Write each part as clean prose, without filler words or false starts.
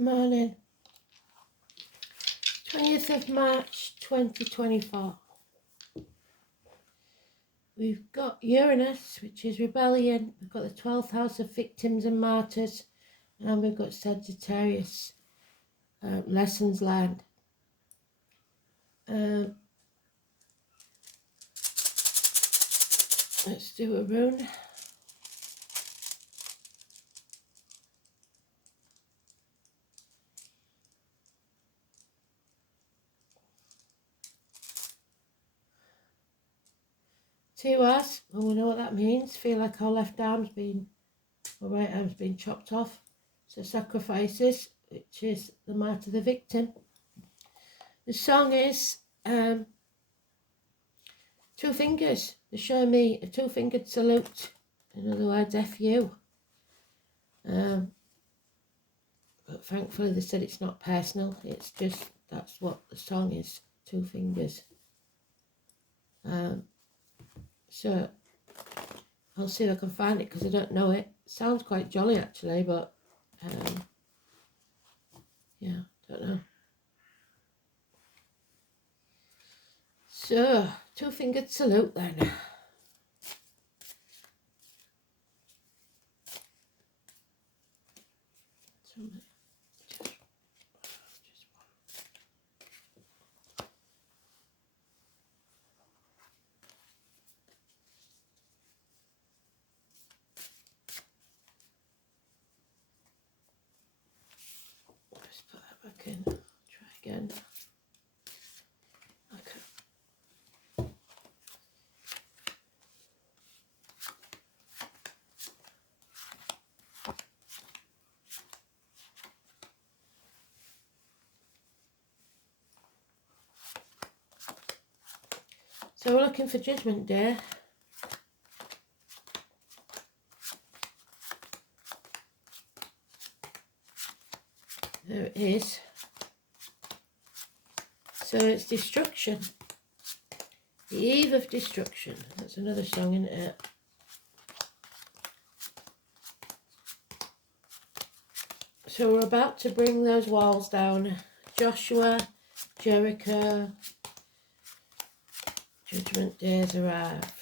Morning, 20th of March 2024. We've got Uranus, which is rebellion. We've got the 12th house of victims and martyrs. And we've got Sagittarius, lessons learned. Let's do a rune. Two R's, well, we know what that means. Feel like our left arm's been, our right arm's been chopped off. So sacrifices, which is the martyr, the victim. The song is two fingers. They show me a two-fingered salute. In other words, F you. But thankfully they said it's not personal. It's just, that's what the song is. Two fingers. So I'll see if I can find it because I don't know it. It sounds quite jolly actually, but yeah, don't know. So, two-fingered salute then. Let's put that back in. Try again. Okay. So we're looking for Judgment Day. There it is. So it's destruction. The eve of destruction. That's another song, isn't it? So we're about to bring those walls down. Joshua, Jericho, Judgment Day's arrived.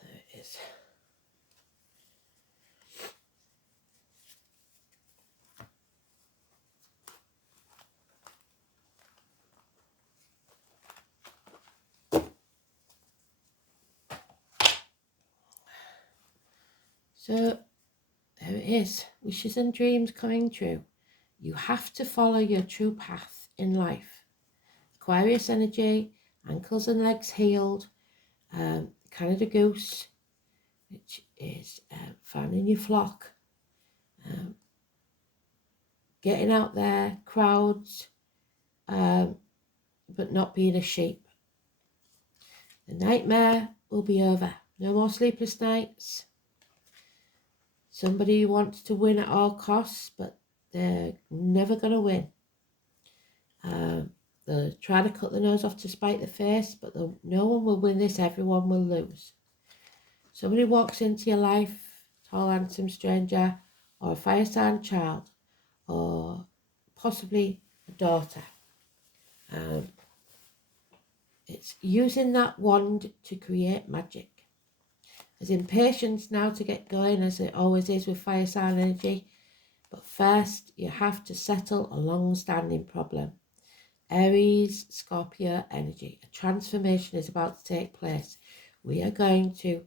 There it is. So, there it is. Wishes and dreams coming true. You have to follow your true path in life. Aquarius energy, ankles and legs healed. Canada Goose, which is finding your flock. Getting out there, crowds, but not being a sheep. The nightmare will be over. No more sleepless nights. Somebody who wants to win at all costs, but they're never going to win. They'll try to cut the nose off to spite the face, but no one will win this, everyone will lose. Somebody walks into your life, tall, handsome stranger, or a fire sign child, or possibly a daughter. It's using that wand to create magic. There's impatience now to get going, as it always is with fire sign energy. But first, you have to settle a long-standing problem. Aries, Scorpio energy. A transformation is about to take place. We are going to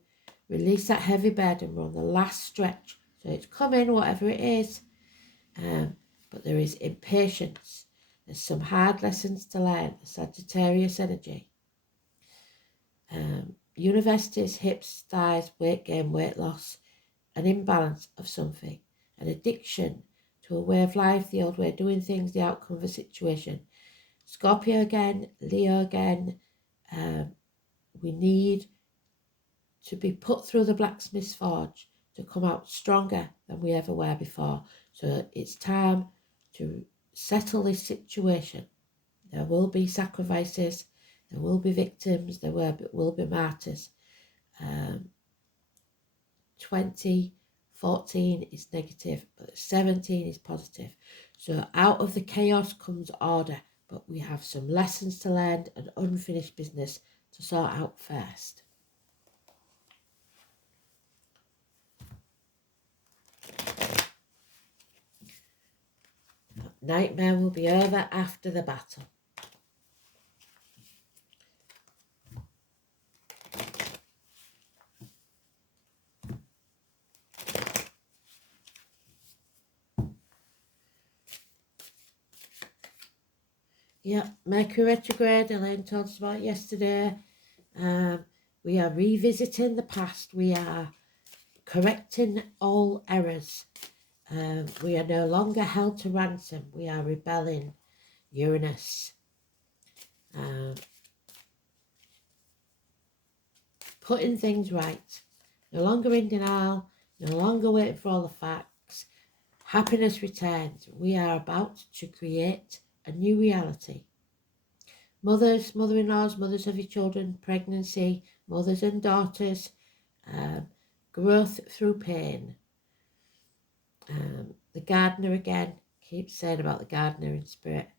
release that heavy burden. We're on the last stretch. So it's coming, whatever it is. But there is impatience. There's some hard lessons to learn. The Sagittarius energy. Universities, hips, thighs, weight gain, weight loss, an imbalance of something, an addiction to a way of life, the old way of doing things, the outcome of a situation. Scorpio again, Leo again. We need to be put through the blacksmith's forge to come out stronger than we ever were before. So it's time to settle this situation. There will be sacrifices, there will be victims, there will be martyrs. 2014 is negative, but 17 is positive. So out of the chaos comes order, but we have some lessons to learn and unfinished business to sort out first. Nightmare will be over after the battle. Yeah, Mercury retrograde, Elaine told us about yesterday. We are revisiting the past. We are correcting all errors. We are no longer held to ransom. We are rebelling. Uranus. Putting things right. No longer in denial. No longer waiting for all the facts. Happiness returns. We are about to create a new reality. Mothers, mother-in-laws, mothers of your children, pregnancy, mothers and daughters, growth through pain. The gardener again, keeps saying about the gardener in spirit.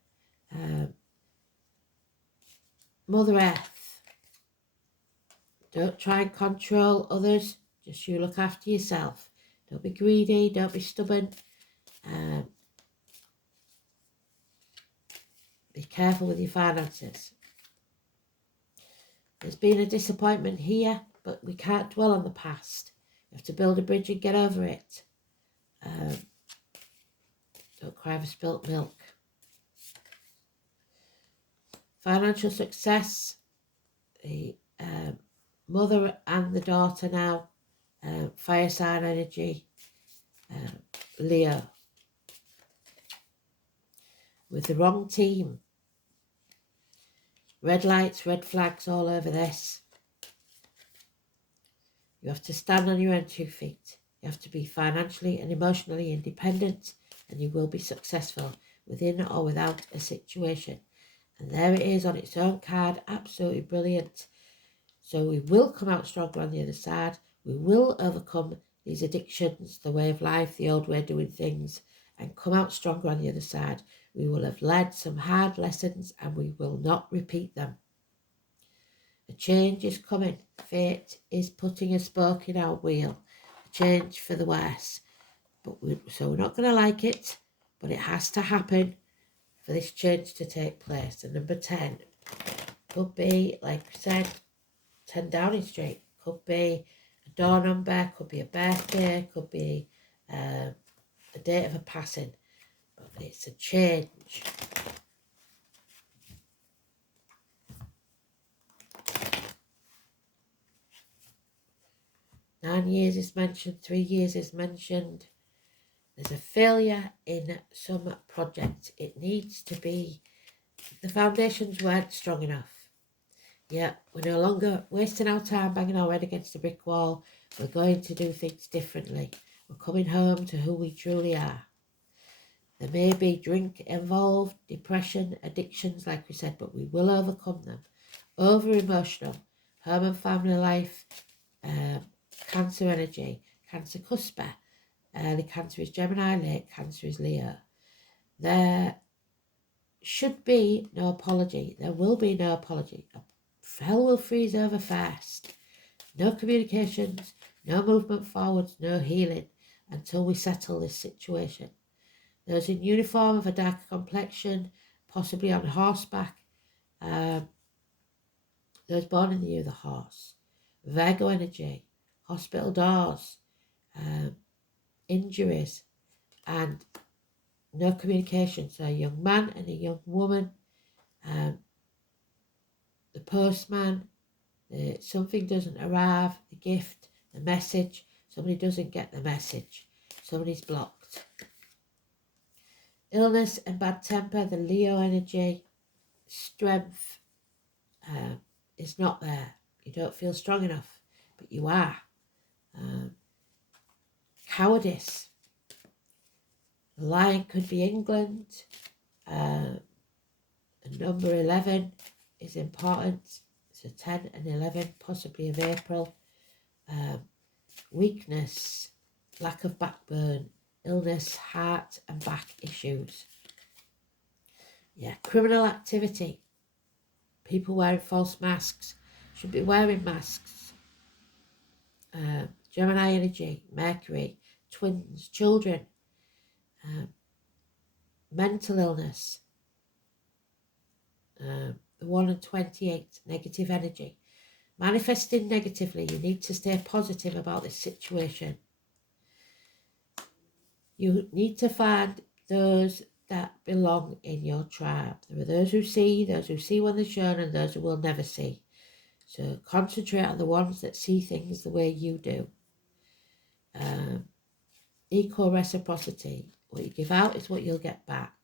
Mother Earth. Don't try and control others, just you look after yourself. Don't be greedy, don't be stubborn. Be careful with your finances. There's been a disappointment here, but we can't dwell on the past. You have to build a bridge and get over it. Don't cry over spilt milk. Financial success. The mother and the daughter now. Fire sign energy. Leo. With the wrong team. Red lights, red flags all over this. You have to stand on your own 2 feet. You have to be financially and emotionally independent, and you will be successful within or without a situation. And there it is on its own card, absolutely brilliant. So we will come out stronger on the other side. We will overcome these addictions, the way of life, the old way of doing things, and come out stronger on the other side. We will have learned some hard lessons and we will not repeat them. A change is coming. Fate is putting a spoke in our wheel. A change for the worse. So we're not going to like it, but it has to happen for this change to take place. And number 10 could be, like we said, 10 Downing Street. Could be a door number, could be a birthday, could be a date of a passing. But it's a change. Nine years is mentioned, 3 years is mentioned. There's a failure in some project. It needs to be, the foundations weren't strong enough. Yeah, we're no longer wasting our time banging our head against a brick wall. We're going to do things differently. We're coming home to who we truly are. There may be drink involved, depression, addictions, like we said, but we will overcome them. Over-emotional, home and family life, Cancer energy, Cancer cusper. Early Cancer is Gemini, late Cancer is Leo. There should be no apology. There will be no apology. Hell will freeze over fast. No communications, no movement forwards, no healing until we settle this situation. Those in uniform of a darker complexion, possibly on horseback, those born in the year of the horse. Virgo energy, hospital doors, injuries, and no communication. So a young man and a young woman, the postman, something doesn't arrive, the gift, the message, somebody doesn't get the message, somebody's blocked. Illness and bad temper, the Leo energy, strength is not there. You don't feel strong enough, but you are. cowardice. The Lion could be England. Number 11 is important. So 10 and 11, possibly of April. Weakness, lack of backbone, illness, heart and back issues. Yeah, criminal activity. People wearing false masks should be wearing masks. Gemini energy, Mercury, twins, children, mental illness. The 1 and 28, negative energy. Manifesting negatively, you need to stay positive about this situation. You need to find those that belong in your tribe. There are those who see when they're shown, and those who will never see. So concentrate on the ones that see things the way you do. Equal reciprocity. What you give out is what you'll get back.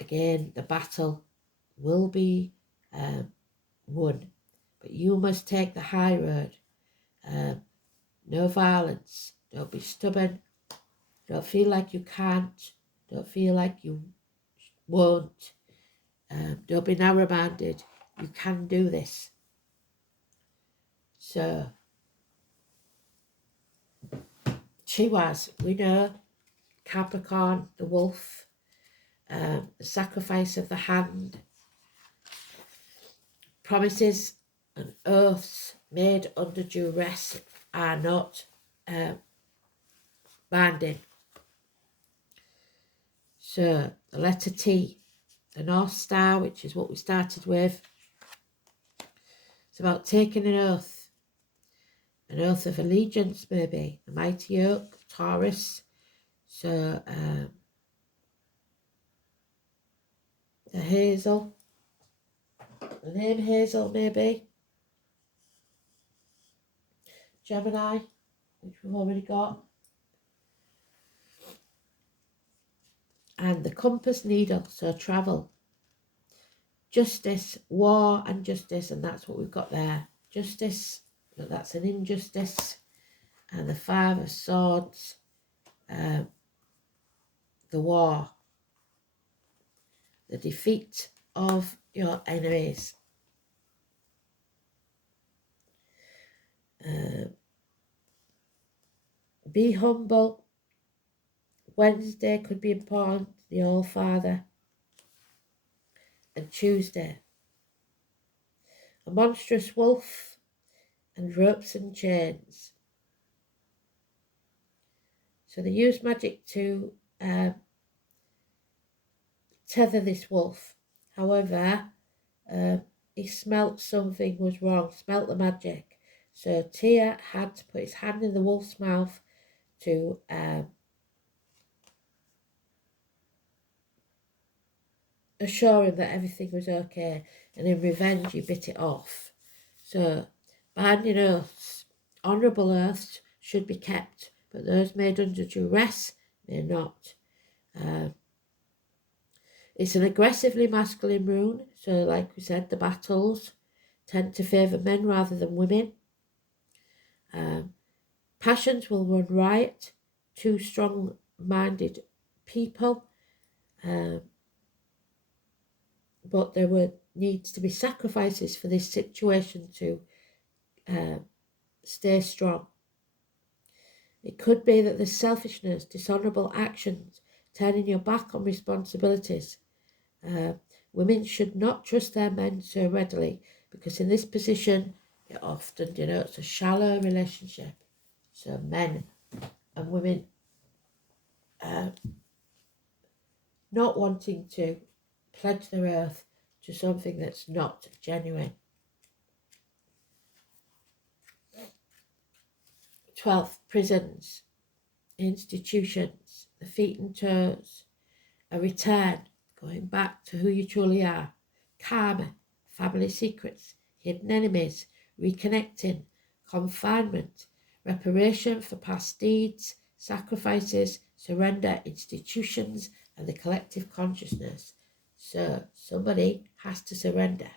Again, the battle will be won, but you must take the high road. No violence. Don't be stubborn. Don't feel like you can't. Don't feel like you won't. Don't be narrow-minded. You can do this. So, Chihuahuas, we know Capricorn, the wolf, the sacrifice of the hand, promises and oaths made under duress are not binding. So the letter T, the North Star, which is what we started with, it's about taking an oath of allegiance maybe, the mighty oak, Taurus. So the hazel, the name Hazel maybe, Gemini, which we've already got, and the compass needle, so travel, justice, war and justice, and that's what we've got there. Justice, but that's an injustice, and the 5 of Swords, the war, the defeat of your enemies. Be humble. Wednesday could be important, the All-Father. And Tuesday, a monstrous wolf and ropes and chains. So they use magic to tether this wolf. However, he smelt something was wrong, smelt the magic. So Tia had to put his hand in the wolf's mouth to assure him that everything was okay, and in revenge he bit it off. So binding oaths, honourable oaths should be kept, but those made under duress may not. It's an aggressively masculine rune, so like we said, the battles tend to favour men rather than women. Passions will run riot, too strong-minded people, but there needs to be sacrifices for this situation to stay strong. It could be that there's selfishness, dishonourable actions, turning your back on responsibilities. Women should not trust their men so readily, because in this position it often denotes a shallow relationship. So men and women not wanting to pledge their oath to something that's not genuine. 12th, prisons, institutions, the feet and toes, a return, going back to who you truly are, karma, family secrets, hidden enemies, reconnecting, confinement, reparation for past deeds, sacrifices, surrender, institutions, and the collective consciousness. So somebody has to surrender.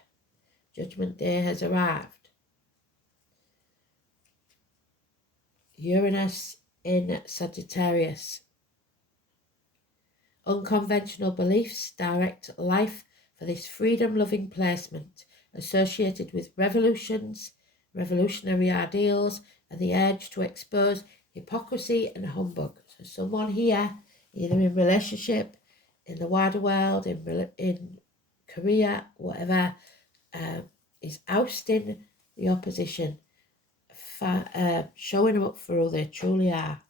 Judgment Day has arrived. Uranus in Sagittarius. Unconventional beliefs direct life for this freedom-loving placement, associated with revolutions, revolutionary ideals, and the urge to expose hypocrisy and humbug. So someone here, either in relationship, in the wider world, in career, whatever, is ousting the opposition, showing them up for who they truly are.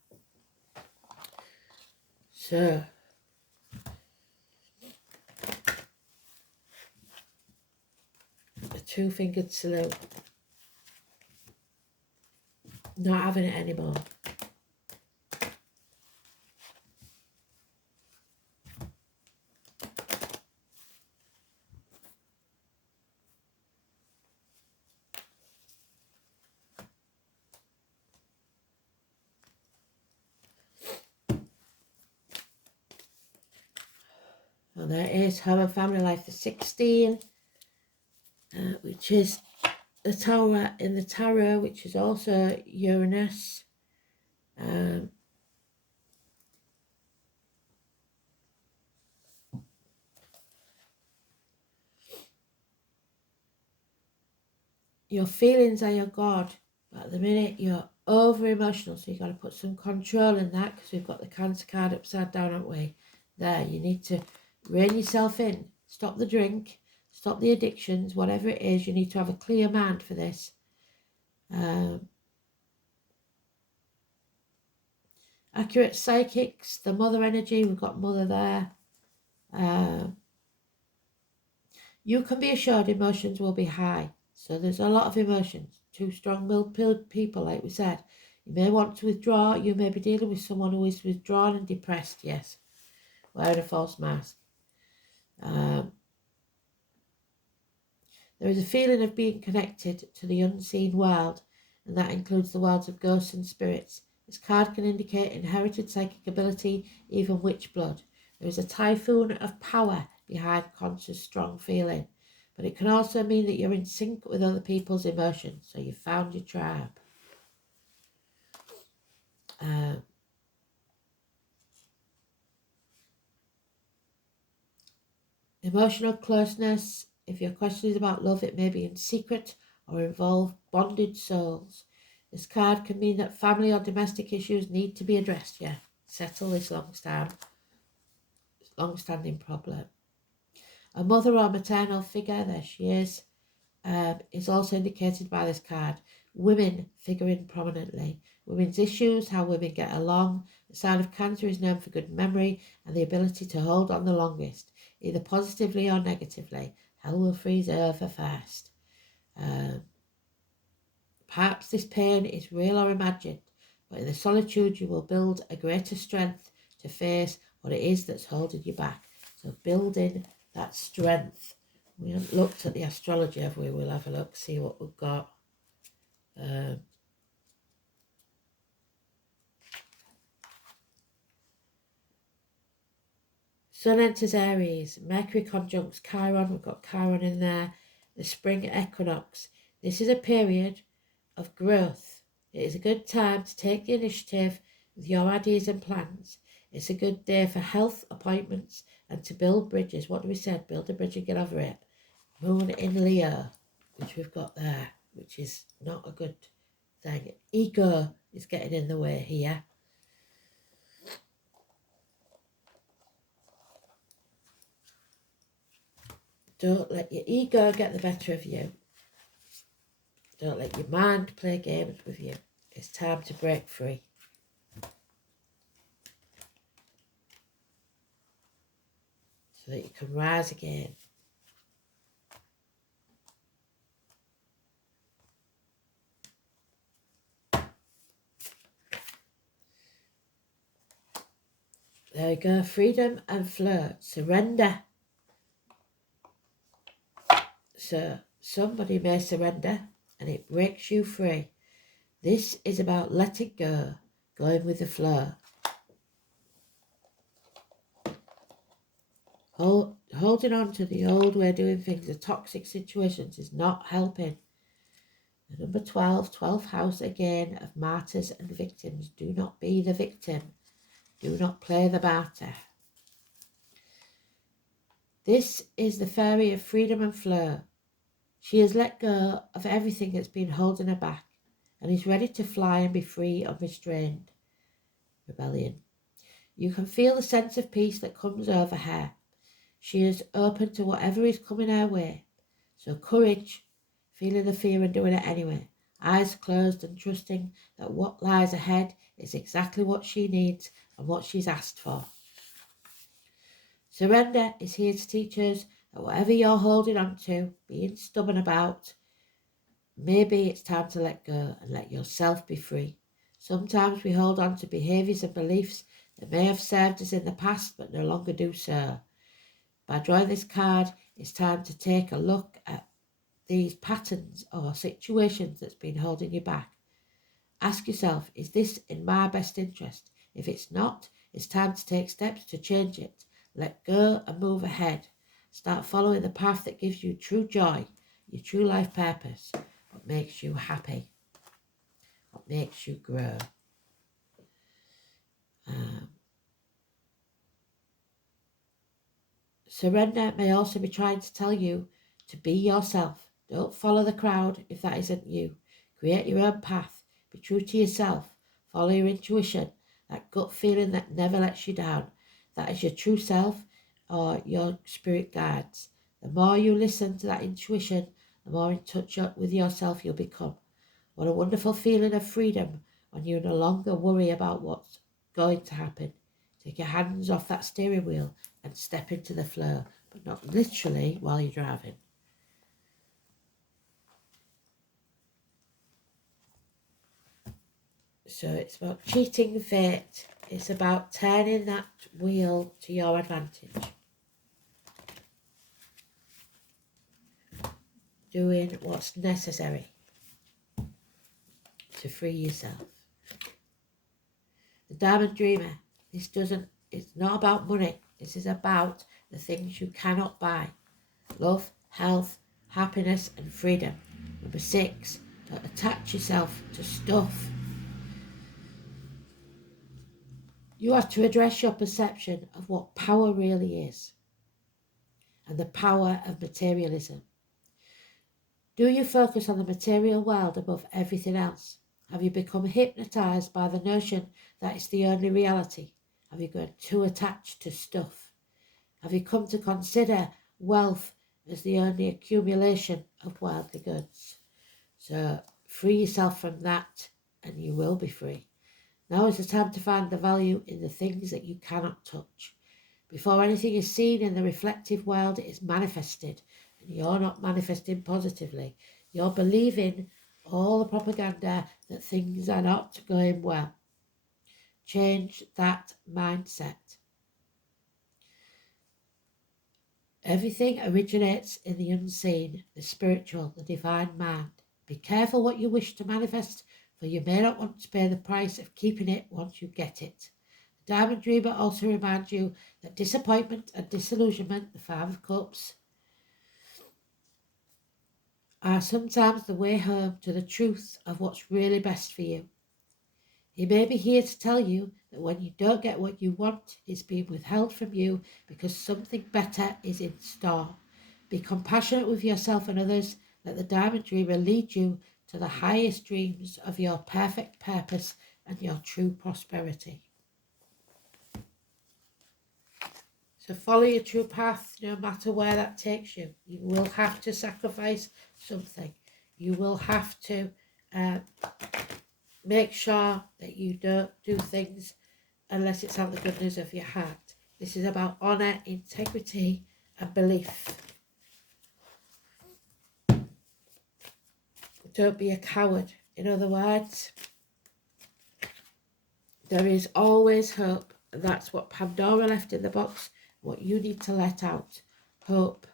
So, the two-fingered salute. Not having it anymore. And there is Home and Family Life, the 16, which is the Tower in the Tarot, which is also Uranus. Your feelings are your God, but at the minute you're over emotional, so you've got to put some control in that, because we've got the Cancer card upside down, haven't we? There, you need to rein yourself in, stop the drink, stop the addictions, whatever it is. You need to have a clear mind for this. Accurate psychics, the mother energy, we've got mother there. You can be assured emotions will be high. So there's a lot of emotions. Two strong-willed people, like we said. You may want to withdraw. You may be dealing with someone who is withdrawn and depressed, yes. Wearing a false mask. There is a feeling of being connected to the unseen world, and that includes the worlds of ghosts and spirits. This card can indicate inherited psychic ability, even witch blood. There is a typhoon of power behind conscious, strong feeling, but it can also mean that you're in sync with other people's emotions, so you've found your tribe. Emotional closeness. If your question is about love, it may be in secret or involve bonded souls. This card can mean that family or domestic issues need to be addressed. Yeah, settle this long-standing problem. A mother or maternal figure, there she is also indicated by this card. Women figuring prominently. Women's issues, how women get along. The sign of Cancer is known for good memory and the ability to hold on the longest, either positively or negatively. Hell will freeze over first. Perhaps this pain is real or imagined, but in the solitude you will build a greater strength to face what it is that's holding you back. So building that strength. We haven't looked at the astrology, have we? We'll have a look, see what we've got. Sun enters Aries. Mercury conjuncts Chiron. We've got Chiron in there. The spring equinox. This is a period of growth. It is a good time to take the initiative with your ideas and plans. It's a good day for health appointments and to build bridges. What do we said? Build a bridge and get over it. Moon in Leo, which we've got there, which is not a good thing. Ego is getting in the way here. Don't let your ego get the better of you. Don't let your mind play games with you. It's time to break free. So that you can rise again. There we go. Freedom and flow. Surrender. So somebody may surrender and it breaks you free. This is about letting go, going with the flow. Holding on to the old way of doing things, the toxic situations, is not helping. The number 12, 12th house again of martyrs and victims. Do not be the victim. Do not play the martyr. This is the fairy of freedom and flow. She has let go of everything that's been holding her back and is ready to fly and be free, unrestrained. Rebellion. You can feel the sense of peace that comes over her. She is open to whatever is coming her way. So courage, feeling the fear and doing it anyway. Eyes closed and trusting that what lies ahead is exactly what she needs and what she's asked for. Surrender is here to teach us that whatever you're holding on to, being stubborn about, maybe it's time to let go and let yourself be free. Sometimes we hold on to behaviours and beliefs that may have served us in the past but no longer do so. By drawing this card, it's time to take a look at these patterns or situations that's been holding you back. Ask yourself, is this in my best interest? If it's not, it's time to take steps to change it. Let go and move ahead. Start following the path that gives you true joy, your true life purpose, what makes you happy, what makes you grow. Surrender may also be trying to tell you to be yourself. Don't follow the crowd if that isn't you. Create your own path. Be true to yourself. Follow your intuition, that gut feeling that never lets you down. That is your true self or your spirit guides. The more you listen to that intuition, the more in touch with yourself you'll become. What a wonderful feeling of freedom when you no longer worry about what's going to happen. Take your hands off that steering wheel and step into the flow, but not literally while you're driving. So it's about cheating fate. It's about turning that wheel to your advantage. Doing what's necessary to free yourself. The Diamond Dreamer. It's not about money. This is about the things you cannot buy. Love, health, happiness and freedom. Number 6, don't attach yourself to stuff. You have to address your perception of what power really is and the power of materialism. Do you focus on the material world above everything else? Have you become hypnotized by the notion that it's the only reality? Have you got too attached to stuff? Have you come to consider wealth as the only accumulation of worldly goods? So free yourself from that and you will be free. Now is the time to find the value in the things that you cannot touch. Before anything is seen in the reflective world, it is manifested. And you're not manifesting positively. You're believing all the propaganda that things are not going well. Change that mindset. Everything originates in the unseen, the spiritual, the divine mind. Be careful what you wish to manifest, for you may not want to pay the price of keeping it once you get it. The Diamond Dreamer also reminds you that disappointment and disillusionment, the Five of Cups, are sometimes the way home to the truth of what's really best for you. He may be here to tell you that when you don't get what you want, it's being withheld from you because something better is in store. Be compassionate with yourself and others. Let the Diamond Dreamer lead you to the highest dreams of your perfect purpose and your true prosperity. So follow your true path no matter where that takes you. You will have to sacrifice something. You will have to make sure that you don't do things unless it's out of the goodness of your heart. This is about honour, integrity and belief. Don't be a coward. In other words, there is always hope. And that's what Pandora left in the box, what you need to let out. Hope.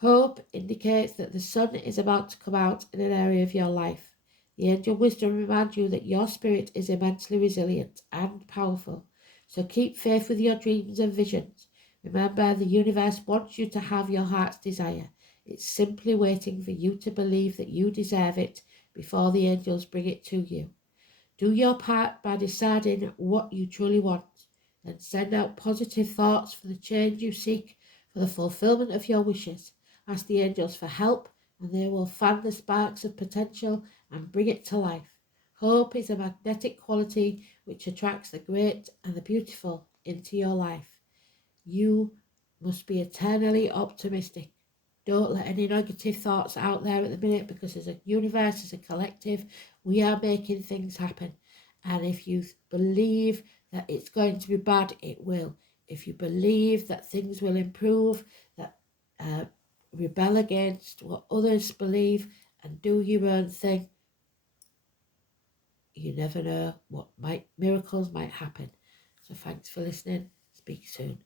Hope indicates that the sun is about to come out in an area of your life. The angel wisdom reminds you that your spirit is immensely resilient and powerful. So keep faith with your dreams and visions. Remember, the universe wants you to have your heart's desire. It's simply waiting for you to believe that you deserve it before the angels bring it to you. Do your part by deciding what you truly want, and send out positive thoughts for the change you seek, for the fulfillment of your wishes. Ask the angels for help, and they will fan the sparks of potential and bring it to life. Hope is a magnetic quality which attracts the great and the beautiful into your life. You must be eternally optimistic. Don't let any negative thoughts out there at the minute, because as a universe, as a collective, we are making things happen. And if you believe that it's going to be bad, it will. If you believe that things will improve, that rebel against what others believe and do your own thing, you never know what miracles might happen. So thanks for listening. Speak soon.